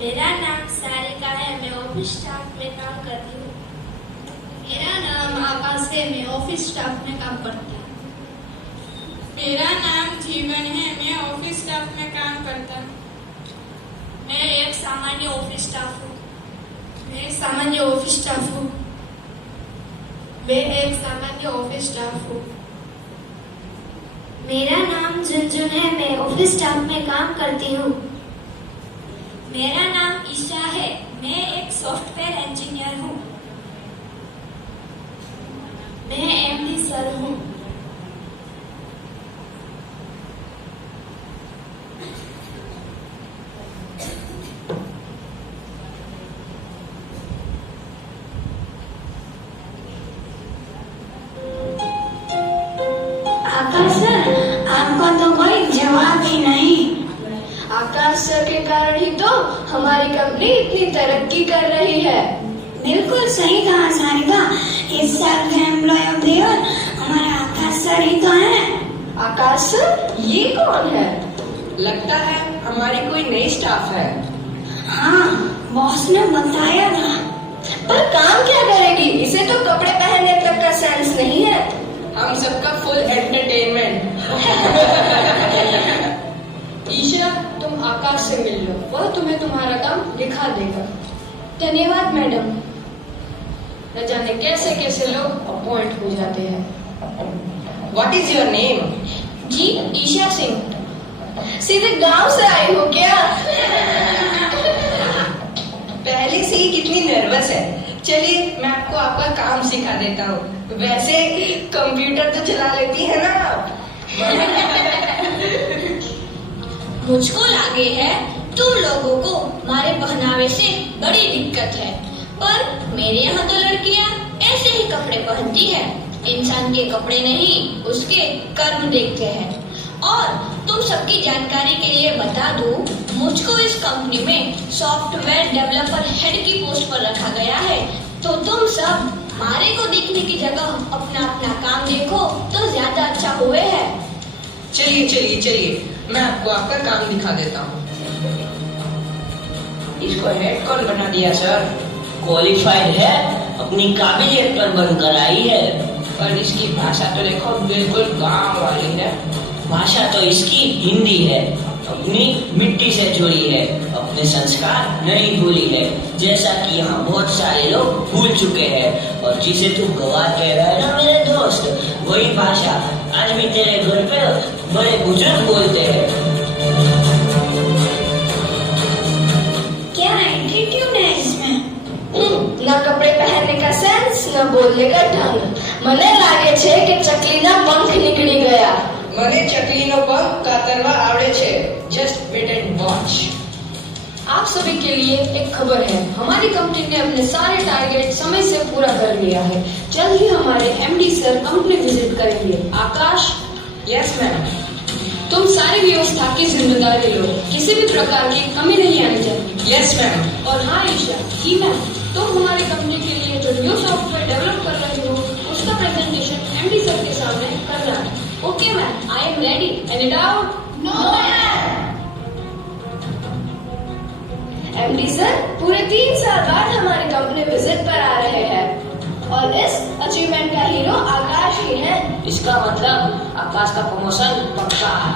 मेरा नाम सारिका है, मैं ऑफिस स्टाफ में काम करती हूँ। मेरा नाम आकाश है, मैं ऑफिस स्टाफ में काम करती हूँ। मेरा नाम जीवन है, मैं ऑफिस स्टाफ में काम करता हूँ। मैं एक सामान्य ऑफिस स्टाफ हूँ। मैं एक सामान्य ऑफिस स्टाफ हूँ। मैं एक सामान्य ऑफिस स्टाफ हूँ। मेरा नाम झुनझुन है, मैं ऑफिस स्टाफ में काम करती हूँ। मेरा नाम ईशा है, मैं एक सॉफ्टवेयर इंजीनियर हूँ। मैं एमडी सर हूँ। आकाश सर, आपको तो कोई जवाब ही नहीं। आकाश सर के कारण ही तो हमारी कंपनी इतनी तरक्की कर रही है। बिल्कुल सही कहा सारिका, इस साल के एम्प्लॉय ऑफ द ईयर हमारा आकाश सर ही तो है। आकाश सर, ये कौन है? लगता है हमारी कोई नई स्टाफ है। हाँ, बॉस ने बताया था। पर काम क्या करेगी? इसे तो कपड़े पहनने तक का सेंस नहीं है। हम सबका फुल एंटरटेनमेंट। ईशा, तुम आकाश से मिल लो, वह तुम्हें तुम्हारा काम दिखा देगा। धन्यवाद मैडम। न जाने कैसे कैसे लोग अपॉइंट हो जाते हैं। What is your name? जी, ईशा सिंह। सीधे गांव से आई हो क्या? पहले से ही कितनी नर्वस है। चलिए मैं आपको आपका काम सिखा देता हूँ। वैसे कंप्यूटर तो चला लेती है ना आप? मुझको लगे है तुम लोगों को हमारे पहनावे से बड़ी दिक्कत है, पर मेरे यहाँ तो लड़कियाँ ऐसे ही कपड़े पहनती है। इंसान के कपड़े नहीं, उसके कर्म देखते हैं। और तुम सबकी जानकारी के लिए बता दूं, मुझको इस कंपनी में सॉफ्टवेयर डेवलपर हेड की पोस्ट पर रखा गया है। तो तुम सब हमारे को देखने की जगह अपना अपना काम देखो तो ज्यादा अच्छा हुए है। चलिए चलिए चलिए, मैं आपको आपका काम दिखा देता हूँ। इसको हेड कौन बना दिया सर? क्वालिफाइड है, अपनी काबिलियत पर बनकर आई है। पर इसकी भाषा तो देखो बिल्कुल गांव वाली है। भाषा तो इसकी हिंदी है, अपनी मिट्टी से जुड़ी है, अपने संस्कार नहीं भूली है, जैसा कि यहाँ बहुत सारे लोग भूल चुके हैं। और जिसे तू गवार कह रहा है ना मेरे दोस्त, वही भाषा आज भी तेरे घर पे बड़े बुजुर्ग बोलते हैं। क्या एटीट्यूड है इसमें? न कपड़े पहनने का सेंस, न बोलने का ढंग। मने लागे छे કે ચકલીના પંખ નીકળી ગયા। મને ચકલીનો પગ કાતરવા આવડે છે। Just wait and watch. आप सभी के लिए एक खबर है, हमारी कंपनी ने अपने सारे टारगेट समय से पूरा कर लिया है। जल्द ही हमारे एमडी सर कंपनी विजिट करेंगे। आकाश, यस मैम। तुम सारी व्यवस्था की जिम्मेदारी लो, किसी भी प्रकार की कमी नहीं आनी चाहिए। Yes ma'am. और हाँ ईशा, जी मैम, तुम हमारी कंपनी के लिए जो न्यू सॉफ्टवेयर डेवलप कर रहे हो उसका प्रेजेंटेशन एमडी सर के सामने करना है। Okay ma'am, I am ready. Any doubt? No ma'am. MD sir पूरे 3 साल बाद हमारी कंपनी विजिट पर आ रहे हैं और इस अचीवमेंट का हीरो आकाश ही है। इसका मतलब आकाश का प्रमोशन पक्का है।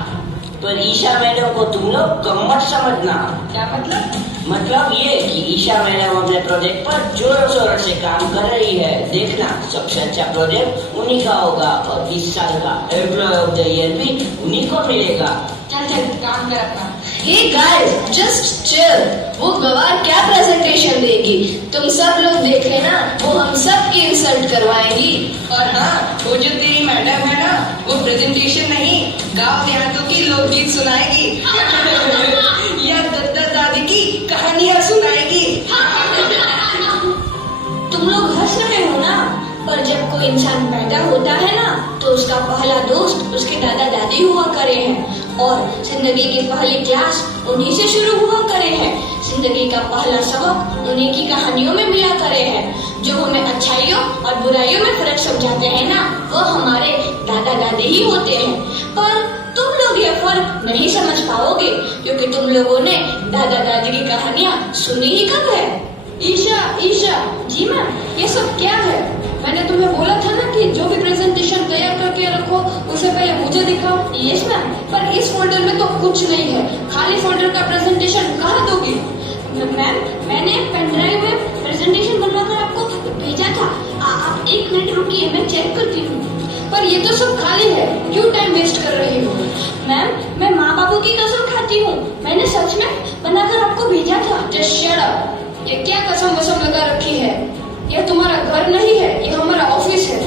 पर ईशा मैडम को तुम लोग कम मत समझना। क्या मतलब? मतलब ये कि ईशा मैडम अपने प्रोजेक्ट पर जोरों शोरों से काम कर रही है। देखना, सबसे अच्छा प्रोजेक्ट उन्हीं का होगा और इस साल का एम्प्लॉय ऑफ द ईयर भी उन्हीं को मिलेगा। चल चल, काम कर अपना। Hey guys, just chill. वो गवार क्या प्रेजेंटेशन देगी, तुम सब लोग देख लेना। वो हम सब की इंसल्ट करवाएगी। और हाँ, वो जो तेरी मैडम है ना, वो प्रेजेंटेशन नहीं, गांव देहातों की लोकगीत सुनाएगी। या दादा दादी की कहानियाँ सुनाएगी। तुम लोग हंस रहे हो ना, पर जब कोई इंसान पैदा होता है ना तो उसका पहला दोस्त उसके दादा दादी हुआ करे हैं और जिंदगी की पहली क्लास उन्हीं से शुरू हुआ करे हैं। जिंदगी का पहला सबक उन्हीं की कहानियों में मिला करे हैं। जो हमें अच्छाइयों और बुराइयों में फर्क समझाते हैं ना, वो हमारे दादा दादी ही होते हैं। पर तुम लोग ये फर्क पर नहीं समझ पाओगे, क्योंकि तुम लोगों ने दादा दादी की कहानियाँ सुनी ही कब है। ईशा। जी मैम, ये सब क्या है? मैंने तुम्हें बोला था ना कि जो भी प्रेजेंटेशन तैयार करके रखो उसे पहले मुझे दिखाओ। Yes ma'am. पर इस फोल्डर में तो कुछ नहीं है, खाली फोल्डर का प्रेजेंटेशन कहाँ दोगी? मैम, मैंने पेन ड्राइव में प्रेजेंटेशन बनवाकर आपको भेजा था। आप 1 मिनट रुकिए, मैं चेक करती हूँ। पर ये तो सब खाली है, क्यों टाइम वेस्ट कर रही हो? मैम, मैं माँ बापू की कसम खाती हूँ, मैंने सच में बनाकर आपको भेजा था। Just shut up. ये क्या कसम वसम लगा रखी है? यह तुम्हारा घर नहीं है, ये हमारा ऑफिस है।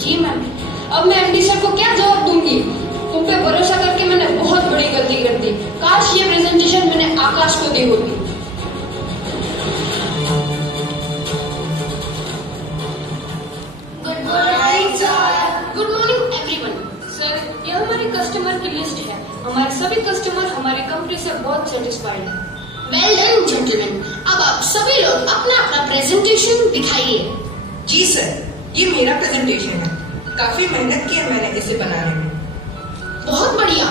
जी मैम। अब मैं एमडी सर को क्या जवाब दूंगी? तुम पे भरोसा करके मैंने बहुत बड़ी गलती कर दी। काश ये प्रेजेंटेशन मैंने आकाश को दी होती। Good morning everyone. सर, ये हमारे कस्टमर की लिस्ट है। हमारे सभी कस्टमर हमारी कंपनी से बहुत सेटिस्फाइड हैं। Well done gentleman. अब आप सभी लोग अपना अपना प्रेजेंटेशन दिखाइए। जी सर, ये मेरा प्रेजेंटेशन है। काफी मेहनत की है मैंने इसे बनाने में। बहुत बढ़िया,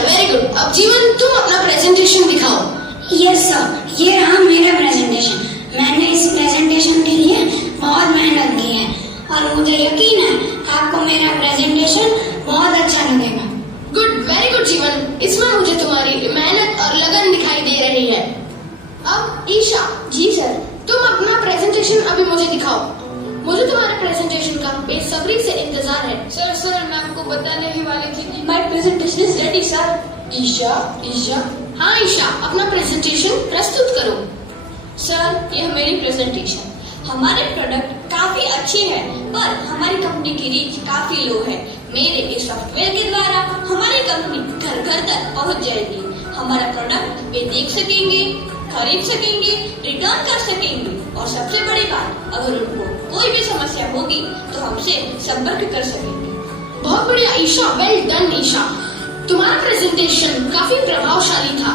वेरी गुड। अब जीवन, तुम अपना प्रेजेंटेशन दिखाओ। यस सर, ये रहा मेरा प्रेजेंटेशन। मैंने इस प्रेजेंटेशन के लिए बहुत मेहनत की है और मुझे यकीन है आपको मेरा प्रेजेंटेशन बहुत अच्छा लगेगा। गुड, वेरी गुड जीवन। इसमें मुझे तुम्हारी मेहनत और लगन दिखाई दे रही है। अब ईशा। जी सर। तुम अपना प्रेजेंटेशन अभी मुझे दिखाओ। मुझे तुम्हारे प्रेजेंटेशन का बेसब्री से इंतजार है। सर, मैं आपको बताने ही वाली थी कि my presentation is ready sir. Isha. हाँ ईशा, अपना प्रेजेंटेशन प्रस्तुत करो। सर, यह मेरी प्रेजेंटेशन। हमारे प्रोडक्ट काफी अच्छे हैं, पर हमारी कंपनी की रीच काफी लो है। मेरे इस सॉफ्टवेयर के द्वारा हमारी कंपनी घर घर तक पहुंच जाएगी। हमारा प्रोडक्ट वे देख सकेंगे, खरीद सकेंगे, रिटर्न कर सकेंगे और सबसे बड़ी बात, अगर उनको कोई भी समस्या होगी तो हमसे संपर्क कर सकेंगे। बहुत बढ़िया ईशा, वेल डन ईशा। तुम्हारा प्रेजेंटेशन काफी प्रभावशाली था।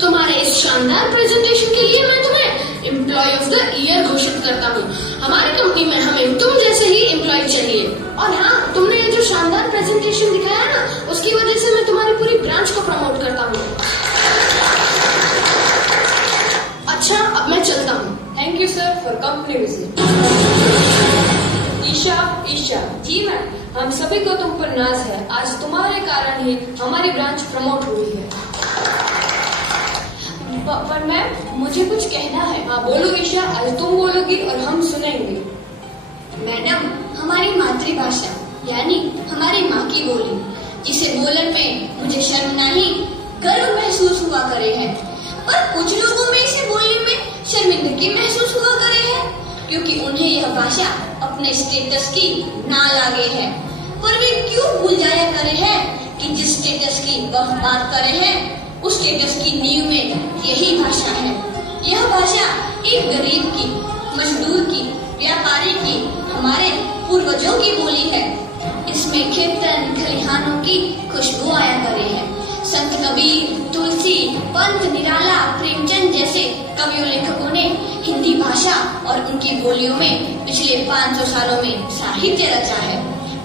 तुम्हारे इस शानदार प्रेजेंटेशन के लिए मैं तुम्हें एम्प्लॉय ऑफ द ईयर घोषित करता हूँ। हमारी कंपनी में हमें तुम जैसे ही एम्प्लॉय चाहिए। और हाँ, तुमने ये जो शानदार प्रेजेंटेशन दिखाया ना, उसकी वजह से मैं तुम्हारी पूरी ब्रांच को प्रमोट करता हूँ। अच्छा, अब मैं चलता हूँ। Thank you sir for company visit. Isha. जी मैम। हम सभी को तुम पर नाज है। आज तुम्हारे कारण ही हमारी ब्रांच प्रमोट हुई है। पर मैम, मुझे कुछ कहना है। हाँ बोलो ईशा, आज तुम बोलोगी और हम सुनेंगे। मैडम, हमारी मातृभाषा यानी हमारी माँ की बोली, जिसे बोलने में मुझे शर्म नहीं गर्व महसूस हुआ करे है, पर कुछ लोगों में इसे बोलने में शर्मिंदगी महसूस हुआ करे है, क्योंकि उन्हें यह भाषा अपने स्टेटस की ना लागे है। पर वे क्यों भूल जाया करे है कि जिस स्टेटस की वह बात करे है, उस स्टेटस की नींव में यही भाषा है। यह भाषा एक गरीब की, मजदूर की, व्यापारी की, हमारे पूर्वजों की बोली है। इसमें खेतन खलिहानों की खुशबू आया करे है। संत कबीर, तुलसी, पंत निराला, प्रेमचंद जैसे कवियों लेखकों ने हिंदी भाषा और उनकी बोलियों में पिछले 500 सालों में साहित्य रचा है।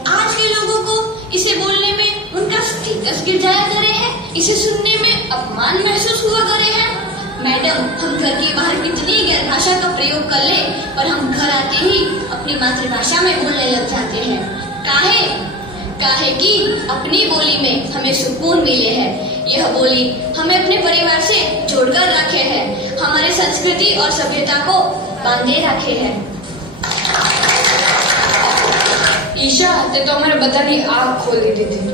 आज के लोगों को इसे बोलने में उनका स्टेटस गिर जाया करे है, इसे सुनने में अपमान महसूस हुआ करे है। मैडम, हम घर के बाहर कितनी गैर भाषा का प्रयोग कर ले, पर हम घर आते ही अपनी मातृभाषा में बोलने लग जाते हैं। काहे कि अपनी बोली में हमें सुकून मिले है। यह बोली हमें अपने परिवार से जोड़कर रखे है, हमारी संस्कृति और सभ्यता को बांधे रखे है। ईशा, ते तो हमारे बताने आग खोल दी थी।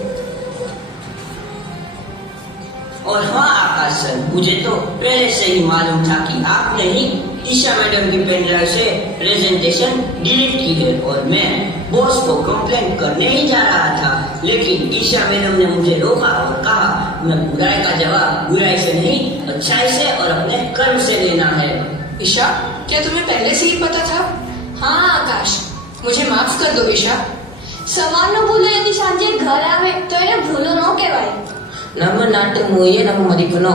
और हाँ आकाश सर, मुझे तो पहले से ही मालूम था कि आपने ही ईशा मैडम की पेन ड्राइव से प्रेजेंटेशन डिलीट की है और मैं बॉस को कंप्लेंट करने ही जा रहा था, लेकिन ईशा मैडम ने मुझे रोका और कहा मैं बुराई का जवाब बुराई से नहीं, अच्छाई से और अपने कर्म से लेना है। ईशा, क्या तुम्हें पहले से ही पता था? हाँ आकाश, मुझे माफ कर दो ईशा। सवाल न भूलो यदि सांजे घर आवे तो इन्हें भूलो न कहवाय। नम नाटक मोये नम मदिकनो।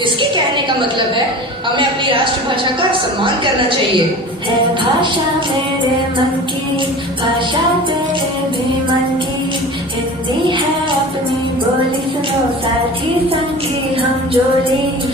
इसके कहने का मतलब है हमें अपनी राष्ट्रभाषा का सम्मान करना चाहिए। है भाषा मेरे मन की, भाषा तेरे भी मन की, हिंदी है अपनी बोली सुनो संजोली